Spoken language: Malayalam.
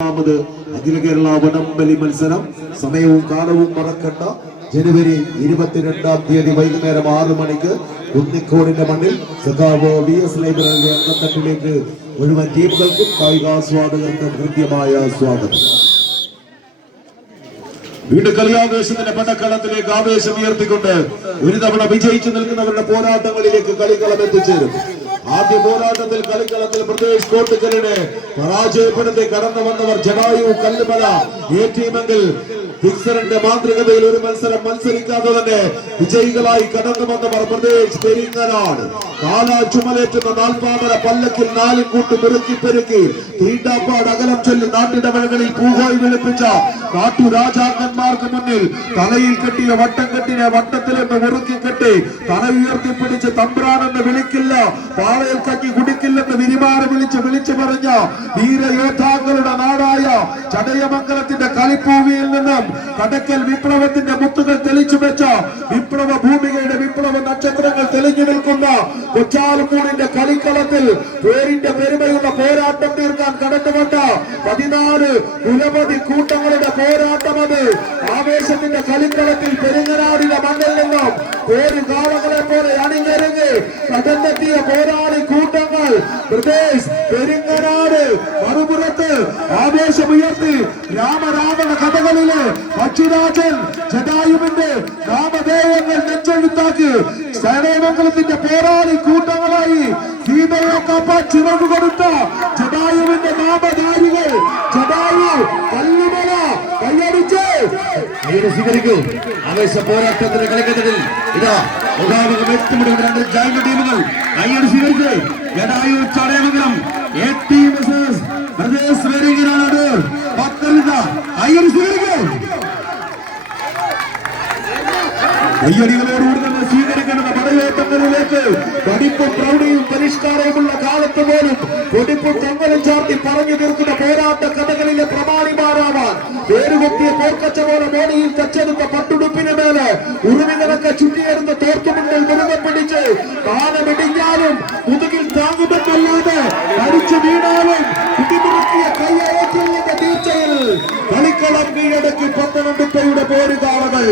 അഖില കേരള വടംവലി മത്സരം സമയവും കാലവും മറക്കണ്ട. ജനുവരി 22-ാം തീയതി വൈകുന്നേരം 6 മണിക്ക് കുന്നിക്കോടിന്റെ മണ്ണിൽ സഖാവ് VS ലൈബ്രറിയുടെ അങ്കത്തട്ടിലേക്ക് മുഴുവൻ ടീമുകൾക്കും കായികാസ്വാദകർക്കും ഹൃദ്യമായ സ്വാഗതം. വീണ്ടും കളിയാവേശത്തിന്റെ പടക്കളത്തിലേക്ക് ആവേശം ഉയർത്തിക്കൊണ്ട് ഒരു തവണ വിജയിച്ചു നിൽക്കുന്നവരുടെ പോരാട്ടങ്ങളിലേക്ക് കളിക്കളം എത്തിച്ചേരും. ആദ്യ പോരാട്ടത്തിൽ കളിക്കളത്തിൽ പ്രദേശ് കോട്ടുകലിനെ പരാജയപ്പെടുത്തി കടന്നു വന്നവർ ജഡായു കല്ലുമല. എ ടീമെങ്കിൽ ഫിക്സറിന്റെ മാന്ത്രികതയിൽ ഒരു മത്സരം മത്സരിക്കാതെ തന്നെ വിജയികളായി കടന്നു വന്നവർ പ്രദേശ് പെരിങ്ങനാട്. കാല ചുമലേറ്റുന്ന നാൽപ്പാമര പല്ലക്കിൽ 4 കൂട്ട് പെരുക്കി തീണ്ടാപ്പാട് അകലം ചൊല്ലി നാട്ടിടവഴകളിൽ പൂവായി വെളുപ്പിച്ച നാട്ടുരാജാക്കന്മാർക്ക് മുന്നിൽ തലയിൽ കെട്ടിയ വട്ടം കെട്ടിനെ വട്ടത്തിലെന്ന് മുറുക്കി കെട്ടി തല ഉയർത്തിപ്പിടിച്ച് തമ്പ്രാനെന്ന് വിളിക്കില്ല, പാളയിൽ കഞ്ഞി കുടിക്കില്ലെന്ന് വിരിമാറ് വിളിച്ചു പറഞ്ഞ വീരയോദ്ധാക്കളുടെ നാടായ ചടയമംഗലത്തിന്റെ കളിപ്പൂവിയിൽ നിന്നും കടക്കൽ വിപ്ലവത്തിന്റെ മുത്തുകൾ തെളിച്ചു വെച്ച വിപ്ലവ ഭൂമികയുടെ വിപ്ലവ നക്ഷത്രങ്ങൾ തെളിഞ്ഞു നിൽക്കുന്ന കൊച്ചാലുമൂടിന്റെ കളിക്കളത്തിൽ പേരിന്റെ പെരുമയുള്ള പോരാട്ടം തീർക്കാൻ കടന്നുവട്ട 14 കുലപതി കൂട്ടങ്ങളുടെ പോരാട്ടം. അത് ആവേശത്തിന്റെ കളിക്കളത്തിൽ പെരുങ്ങനാടിന്റെ മണ്ണിൽ നിന്നും പേര് കാളകളെ പോലെ അണിഞ്ഞൊരുങ്ങി കടന്നെത്തിയ പോരാളി കൂട്ടങ്ങൾ പ്രദേശ് പെരിങ്ങനാട്. മറുപുറത്ത് ആവേശമുയർത്തി രാമരാവണ കഥകളില് പക്ഷിരാജൻ ജഡായുവിന്റെ നാമധേയങ്ങൾ നെഞ്ചെഴുത്താക്കി ചടയമംഗലത്തിന്റെ പോരാളി കൂട്ടങ്ങളായി സീതയെ കാപ്പാൻ ചിറകു കൊടുത്ത ജഡായുവിന്റെ നാമധാരികൾ ജഡായു കല്ലുമല കൈയടിച്ച് സ്വീകരിക്കൂ. ആവേശ പോരാട്ടത്തിന്റെ കളിക്കത്തിൽ ഇതാ മുഖാമുഖം എത്തിമുടിക്കുന്ന 2 ജൈന്റ് ടീമുകൾ കൈയടി സ്വീകരിച്ച് Jatayu Chadayamangalam A team versus Pradesh Peringanad. കൈയടി സ്വീകരിക്കൂ. കയ്യടികളോടുകൂടി തന്നെ സ്വീകരിക്കേണ്ട പടയോട്ടങ്ങളിലേക്ക് പഠിപ്പും പ്രൗഢിയും പരിഷ്കാരവുമുള്ള കാലത്ത് പോലും പൊടിപ്പും ചങ്ങലും ചാർത്തി പറഞ്ഞു തീർക്കുന്ന പോരാട്ട കഥകളിലെ പ്രമാണിമാരാവാൻ പേരുകൊത്തിയ പോർക്കച്ച പോലെ മോണിയിൽ തച്ചെടുത്ത പട്ടുടുപ്പിന് മേലെ ഉറുമികളൊക്കെ ചുറ്റിയേറുന്ന തോർത്തുമുണ്ടിൽ മുരുകൻ പിടിച്ച് താനമിടിഞ്ഞാലും മുതുകിൽ താങ്ങുമെന്നല്ലാതെ അടിച്ചു വീണാലും കുട്ടിമുറുക്കിയ കയ്യേറ്റിന്റെ തീർച്ചയിൽ കളിക്കളം കീഴടക്കി 12 പേരുടെ പോരുകാളകൾ